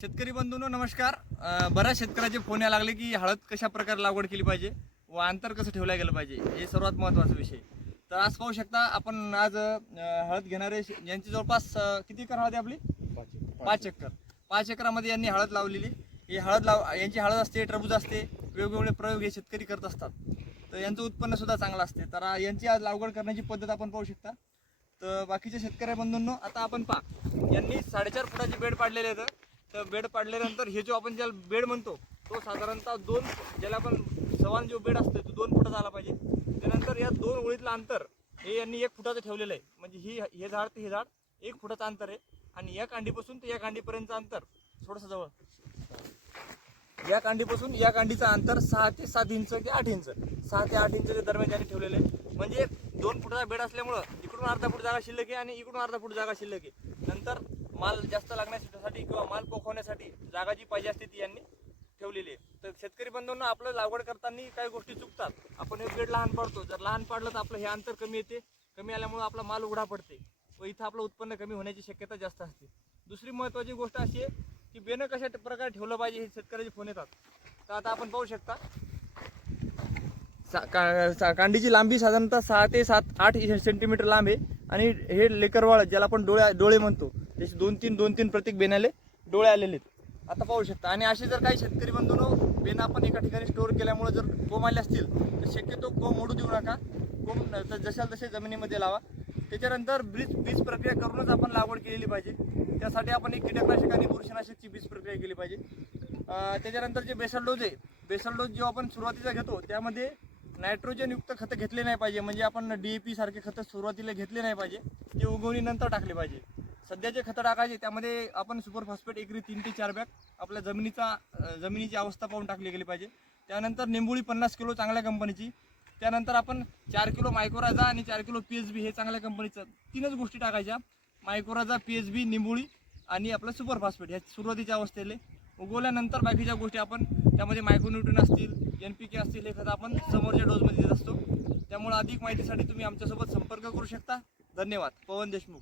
शेतकरी बंधूंनो नमस्कार. बऱ्याच शेतकऱ्याचे फोन यायला लागले की हळद कशा प्रकारे लागवड केली पाहिजे व अंतर कसं ठेवलं गेलं पाहिजे हे सर्वात महत्त्वाचा विषय. तर आज पाहू शकता आपण आज हळद घेणारे यांची जवळपास किती एकर हळद आहे आपली? पाच एकर. पाच एकरामध्ये यांनी हळद लावलेली. ही हळद लाव यांची हळद असते टरबूज असते वेगवेगळे प्रयोग हे शेतकरी करत असतात. तर यांचं उत्पन्न सुद्धा चांगलं असते. तर यांची आज लागवड करण्याची पद्धत आपण पाहू शकता. तर बाकीच्या शेतकऱ्या बंधूंनो आता आपण पहा. यांनी साडेचार फुटाचे बेड पाडलेले आहेत तर तर बेड पाडल्यानंतर हे जो आपण ज्याला बेड म्हणतो तो साधारणतः दोन ज्याला आपण सवान जो बेड असतो तो दोन फुटाचा आला पाहिजे. त्यानंतर या दोन ओळीतलं अंतर हे यांनी एक फुटाचं ठेवलेलं आहे. म्हणजे ही हे झाड ते हे झाड एक फुटाचं अंतर आहे. आणि या कांडीपासून ते या कांडीपर्यंतचं अंतर थोडंसं जवळ. या कांडीपासून या कांडीचं अंतर सहा ते सात इंच की आठ इंच. सहा ते आठ इंचच्या दरम्यान त्याने ठेवलेलं आहे. म्हणजे दोन फुटाचा बेड असल्यामुळं इकडून अर्धा फूट जागा शिल्लक आहे आणि इकडून अर्धा फूट जागा शिल्लक आहे. नंतर माल जास्त लागण्यासाठी किंवा माल पोखवण्यासाठी जागा जी पाहिजे असते ती यांनी ठेवलेली आहे. तर शेतकरी बंधूंना आपलं लागवड करताना काही गोष्टी चुकतात. आपण हे बेड लहान पाडतो. जर लहान पाडलं तर आपलं हे अंतर कमी येते. कमी आल्यामुळे आपला माल उघडा पडते. व इथं आपलं उत्पन्न कमी होण्याची शक्यता जास्त असते. दुसरी महत्त्वाची गोष्ट अशी आहे की बेनं कशा प्रकारे ठेवलं पाहिजे हे शेतकऱ्याचे फोन येतात. तर आता आपण पाहू शकता. सा- का- सा- कांडीची लांबी साधारणतः सहा ते सात आठ सेंटीमीटर लांब आहे. आणि हे लेकरवाळ ज्याला आपण डोळ्या डोळे म्हणतो त्याचे दोन तीन दोन तीन प्रत्येक बेनाले डोळे आलेले आहेत. आता पाहू शकता. आणि असे जर काही शेतकरी बंधून बेना आपण एका ठिकाणी स्टोअर केल्यामुळे जर कोंब आले असतील तर शक्यतो कोंब मोडू देऊ नका. कोंब न- तर जशाल तसे जमिनीमध्ये लावा. त्याच्यानंतर बीज बीज प्रक्रिया करूनच आपण लागवड केलेली पाहिजे. त्यासाठी आपण एक कीटकनाशक आणि बुरशीनाशकची बीज प्रक्रिया केली पाहिजे. त्याच्यानंतर जे बेसल डोज आहे बेसल डोज जो आपण सुरुवातीचा घेतो त्यामध्ये नायट्रोजनयुक्त खतं घेतले नाही पाहिजे. म्हणजे आपण डी ए पी सारखे खतं सुरुवातीला घेतले नाही पाहिजे. ते उगवणीनंतर टाकले पाहिजे. सध्याचे खतं टाकायचे त्यामध्ये आपण सुपर फॉस्फेट एकरी तीन ते चार बॅग आपल्या जमिनीचा जमिनीची अवस्था पाहून टाकली गेली पाहिजे. त्यानंतर निंबोळी पन्नास किलो चांगल्या कंपनीची. त्यानंतर आपण चार किलो मायक्रोराजा आणि चार किलो पी एच बी हे चांगल्या कंपनीचं तीनच गोष्टी टाकायच्या. मायक्रोराजा पी एच बी निंबोळी आणि आपलं सुपर फॉस्फेट ह्या सुरुवातीच्या अवस्थेले. उगवल्यानंतर बाकीच्या गोष्टी आपण त्यामध्ये मायक्रोन्यूट्रन असतील एन पी के असतील हे खतं आपण समोरच्या डोजमध्ये देत असतो. त्यामुळे अधिक माहितीसाठी तुम्ही आमच्यासोबत संपर्क करू शकता. धन्यवाद. पवन देशमुख.